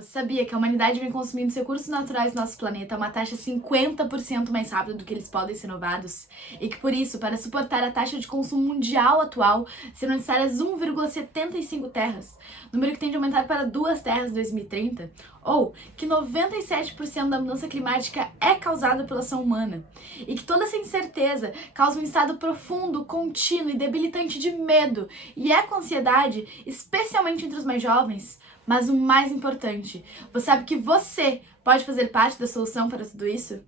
Você sabia que a humanidade vem consumindo os recursos naturais do nosso planeta a uma taxa 50% mais rápida do que eles podem ser renovados? E que por isso, para suportar a taxa de consumo mundial atual, serão necessárias 1,75 terras, número que tende a aumentar para 2 terras em 2030? Ou que 97% da mudança climática é causada pela ação humana? E que toda essa incerteza causa um estado profundo, contínuo e debilitante de medo e ansiedade, especialmente entre os mais jovens? Mas o mais importante, você sabe que você pode fazer parte da solução para tudo isso?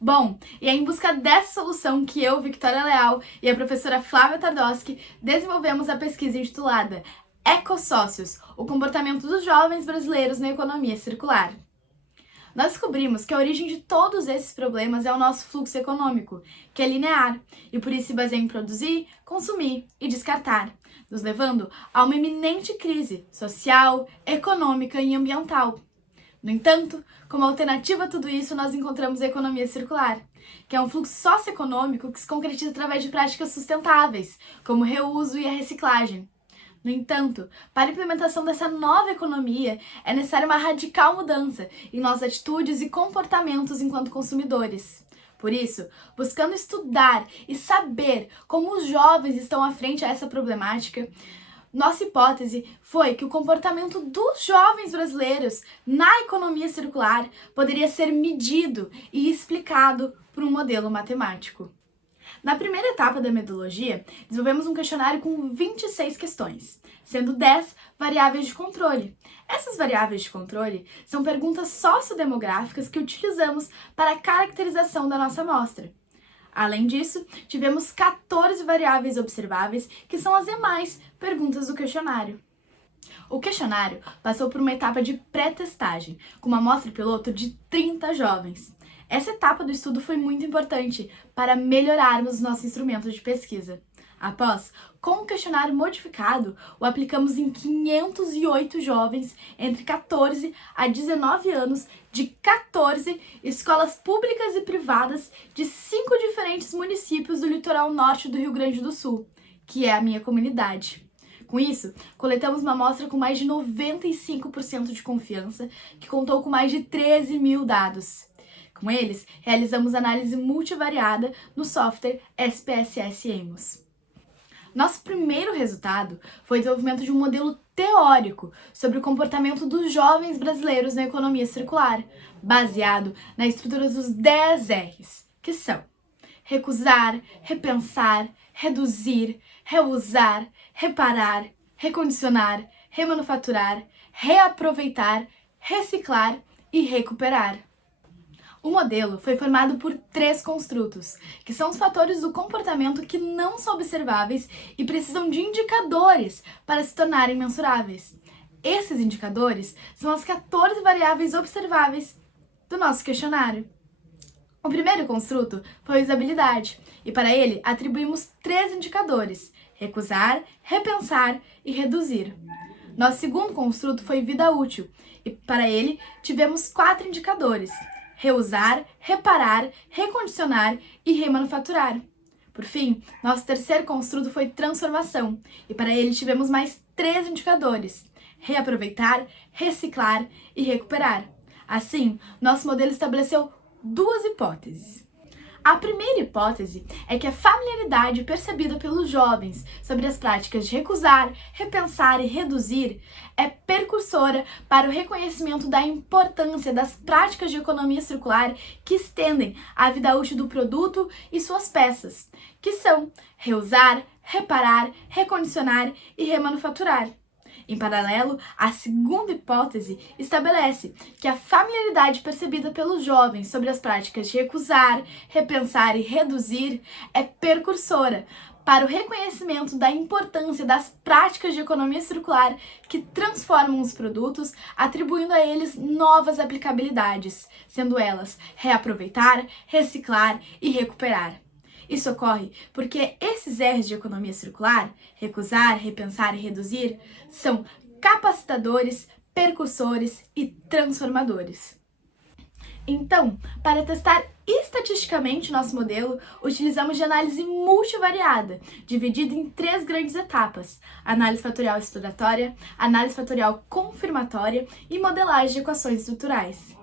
Bom, e é em busca dessa solução que eu, Victoria Leal, e a professora Flávia Tardoski desenvolvemos a pesquisa intitulada Ecossócios, o comportamento dos jovens brasileiros na economia circular. Nós descobrimos que a origem de todos esses problemas é o nosso fluxo econômico, que é linear, e por isso se baseia em produzir, consumir e descartar, nos levando a uma iminente crise social, econômica e ambiental. No entanto, como alternativa a tudo isso, nós encontramos a economia circular, que é um fluxo socioeconômico que se concretiza através de práticas sustentáveis, como o reuso e a reciclagem. No entanto, para a implementação dessa nova economia, é necessária uma radical mudança em nossas atitudes e comportamentos enquanto consumidores. Por isso, buscando estudar e saber como os jovens estão à frente a essa problemática, nossa hipótese foi que o comportamento dos jovens brasileiros na economia circular poderia ser medido e explicado por um modelo matemático. Na primeira etapa da metodologia, desenvolvemos um questionário com 26 questões, sendo 10 variáveis de controle. Essas variáveis de controle são perguntas sociodemográficas que utilizamos para a caracterização da nossa amostra. Além disso, tivemos 14 variáveis observáveis, que são as demais perguntas do questionário. O questionário passou por uma etapa de pré-testagem, com uma amostra piloto de 30 jovens. Essa etapa do estudo foi muito importante para melhorarmos os nossos instrumentos de pesquisa. Após, com o questionário modificado, o aplicamos em 508 jovens entre 14 a 19 anos de 14 escolas públicas e privadas de 5 diferentes municípios do litoral norte do Rio Grande do Sul, que é a minha comunidade. Com isso, coletamos uma amostra com mais de 95% de confiança, que contou com mais de 13 mil dados. Com eles, realizamos análise multivariada no software SPSS-EMOS. Nosso primeiro resultado foi o desenvolvimento de um modelo teórico sobre o comportamento dos jovens brasileiros na economia circular, baseado na estrutura dos 10 R's, que são recusar, repensar, reduzir, reusar, reparar, recondicionar, remanufaturar, reaproveitar, reciclar e recuperar. O modelo foi formado por 3 construtos, que são os fatores do comportamento que não são observáveis e precisam de indicadores para se tornarem mensuráveis. Esses indicadores são as 14 variáveis observáveis do nosso questionário. O primeiro construto foi a usabilidade, e para ele atribuímos 3 indicadores: recusar, repensar e reduzir. Nosso segundo construto foi vida útil, e para ele tivemos 4 indicadores: reusar, reparar, recondicionar e remanufaturar. Por fim, nosso terceiro construto foi transformação, e para ele tivemos mais 3 indicadores: reaproveitar, reciclar e recuperar. Assim, nosso modelo estabeleceu 2 hipóteses. A primeira hipótese é que a familiaridade percebida pelos jovens sobre as práticas de recusar, repensar e reduzir é precursora para o reconhecimento da importância das práticas de economia circular que estendem a vida útil do produto e suas peças, que são reusar, reparar, recondicionar e remanufaturar. Em paralelo, a segunda hipótese estabelece que a familiaridade percebida pelos jovens sobre as práticas de recusar, repensar e reduzir é precursora para o reconhecimento da importância das práticas de economia circular que transformam os produtos, atribuindo a eles novas aplicabilidades, sendo elas reaproveitar, reciclar e recuperar. Isso ocorre porque esses R's de economia circular, recusar, repensar e reduzir, são capacitadores, percussores e transformadores. Então, para testar estatisticamente nosso modelo, utilizamos de análise multivariada, dividida em 3 grandes etapas: análise fatorial exploratória, análise fatorial confirmatória e modelagem de equações estruturais.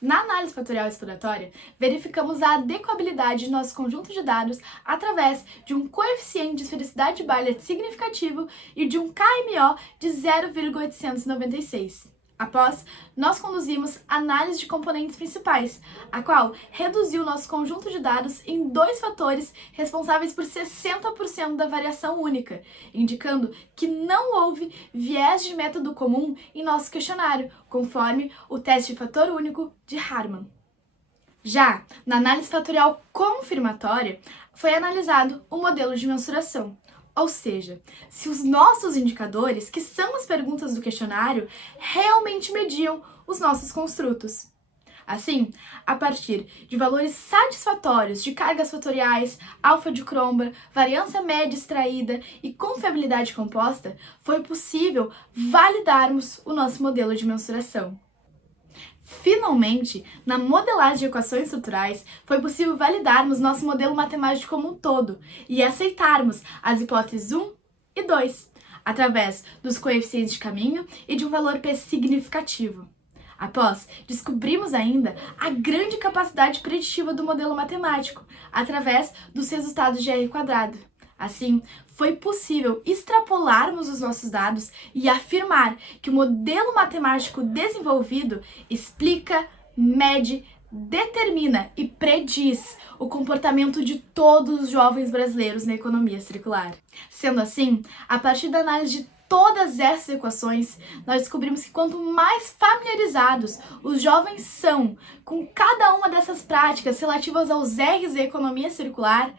Na análise fatorial exploratória, verificamos a adequabilidade de nosso conjunto de dados através de um coeficiente de esfericidade de Bartlett significativo e de um KMO de 0,896. Após, nós conduzimos análise de componentes principais, a qual reduziu nosso conjunto de dados em 2 fatores responsáveis por 60% da variação única, indicando que não houve viés de método comum em nosso questionário, conforme o teste de fator único de Harman. Já na análise fatorial confirmatória, foi analisado o modelo de mensuração. Ou seja, se os nossos indicadores, que são as perguntas do questionário, realmente mediam os nossos construtos. Assim, a partir de valores satisfatórios de cargas fatoriais, alfa de Kronberg, variância média extraída e confiabilidade composta, foi possível validarmos o nosso modelo de mensuração. Finalmente, na modelagem de equações estruturais, foi possível validarmos nosso modelo matemático como um todo e aceitarmos as hipóteses 1 e 2, através dos coeficientes de caminho e de um valor P significativo. Após, descobrimos ainda a grande capacidade preditiva do modelo matemático, através dos resultados de R². Assim, foi possível extrapolarmos os nossos dados e afirmar que o modelo matemático desenvolvido explica, mede, determina e prediz o comportamento de todos os jovens brasileiros na economia circular. Sendo assim, a partir da análise de todas essas equações, nós descobrimos que quanto mais familiarizados os jovens são com cada uma dessas práticas relativas aos R's da economia circular,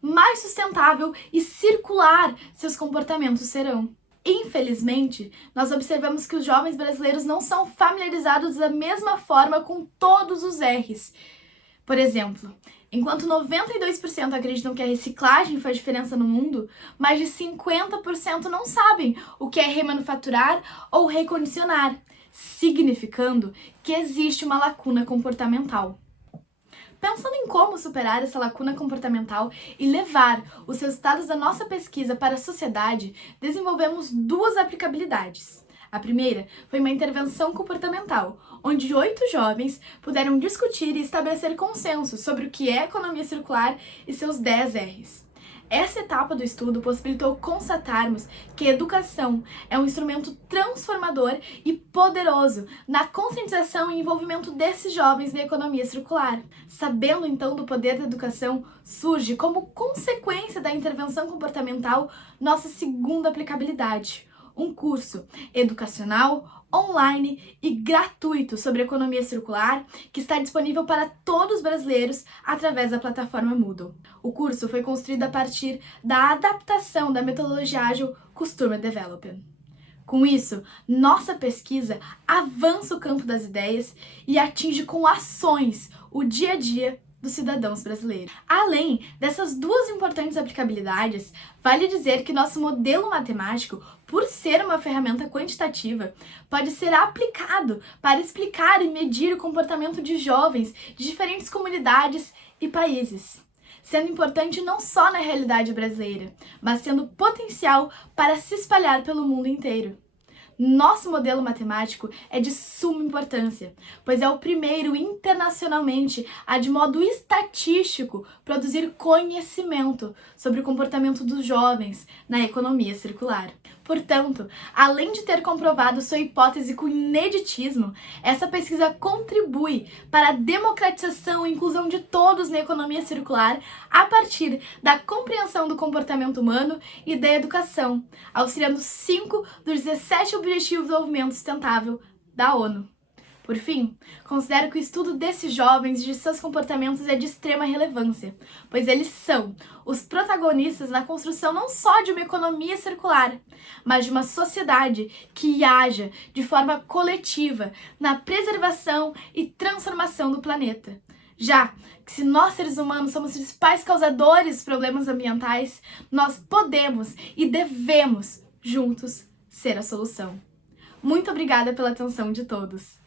mais sustentável e circular seus comportamentos serão. Infelizmente, nós observamos que os jovens brasileiros não são familiarizados da mesma forma com todos os R's. Por exemplo, enquanto 92% acreditam que a reciclagem faz diferença no mundo, mais de 50% não sabem o que é remanufaturar ou recondicionar, significando que existe uma lacuna comportamental. Pensando em como superar essa lacuna comportamental e levar os resultados da nossa pesquisa para a sociedade, desenvolvemos 2 aplicabilidades. A primeira foi uma intervenção comportamental, onde 8 jovens puderam discutir e estabelecer consenso sobre o que é economia circular e seus 10 R's. Essa etapa do estudo possibilitou constatarmos que a educação é um instrumento transformador e poderoso na conscientização e envolvimento desses jovens na economia circular. Sabendo então do poder da educação, surge como consequência da intervenção comportamental nossa segunda aplicabilidade: um curso educacional, online e gratuito sobre economia circular que está disponível para todos os brasileiros através da plataforma Moodle. O curso foi construído a partir da adaptação da metodologia ágil Customer Development. Com isso, nossa pesquisa avança o campo das ideias e atinge com ações o dia a dia dos cidadãos brasileiros. Além dessas 2 importantes aplicabilidades, vale dizer que nosso modelo matemático, por ser uma ferramenta quantitativa, pode ser aplicado para explicar e medir o comportamento de jovens de diferentes comunidades e países, sendo importante não só na realidade brasileira, mas tendo potencial para se espalhar pelo mundo inteiro. Nosso modelo matemático é de suma importância, pois é o primeiro internacionalmente a, de modo estatístico, produzir conhecimento sobre o comportamento dos jovens na economia circular. Portanto, além de ter comprovado sua hipótese com ineditismo, essa pesquisa contribui para a democratização e inclusão de todos na economia circular a partir da compreensão do comportamento humano e da educação, auxiliando 5 dos 17 Objetivos do Desenvolvimento Sustentável da ONU. Por fim, considero que o estudo desses jovens e de seus comportamentos é de extrema relevância, pois eles são os protagonistas na construção não só de uma economia circular, mas de uma sociedade que haja de forma coletiva na preservação e transformação do planeta. Já que se nós seres humanos somos os principais causadores dos problemas ambientais, nós podemos e devemos, juntos, ser a solução. Muito obrigada pela atenção de todos!